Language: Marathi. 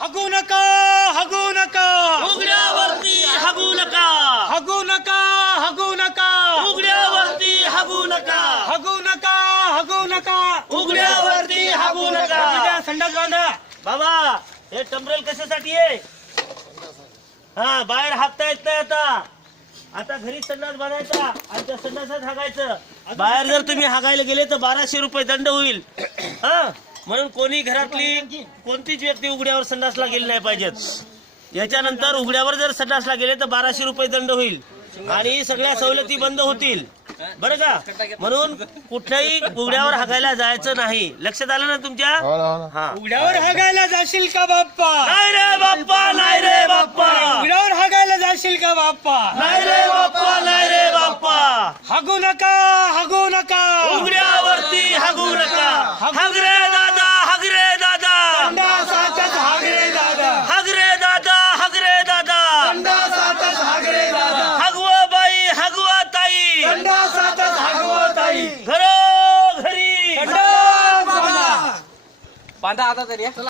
हगू नका, हगू नका, उघड्यावरती हगू नका, हगू नका, हगू नका, उघड्यावरती हगू नका, हगू नका, हगू नका, उघड्यावरती हगू नका. तुझ्या संडास बांधा. बाबा हे टंबरेल कशासाठी आहे? हा, बाहेर हाकता येत नाही आता. आता घरी संडास बांधायचा आणि त्या संडासात हागायचं. बाहेर जर तुम्ही हागायला गेले तर 1200 रुपये दंड होईल. हा, म्हणून कोणी घरातली कोणतीच व्यक्ती उघड्यावर संडासला गेली नाही पाहिजेत. याच्यानंतर उघड्यावर जर संडासला गेले तर 1200 रुपये दंड होईल आणि सगळ्या सवलती बंद होतील, बरं का? म्हणून कुठल्याही उघड्यावर हागायला जायचं नाही. लक्षात आलं ना तुमच्या? हा. उघड्यावर हागायला जाशील का बाप्पा? नाही रे बाप्पा, नाही रे बाप्पा, उघड्यावर हागायला जाशील का बाप्पा? नाही रे बाप्पा, नाही रे बाप्पा. हगू नका, हगू नका, उघड्यावरती हगू नका. हग रे दादा, हग रे दादा, संडासातच हाग रे दादा, हग रे दादा, हग रे दादा. संडासातच हाग रे दादा, हगवा बाई, हगवा ताई, संडासातच हागवत आई. घरोघरी संडास बांधा. बांधा आता तरी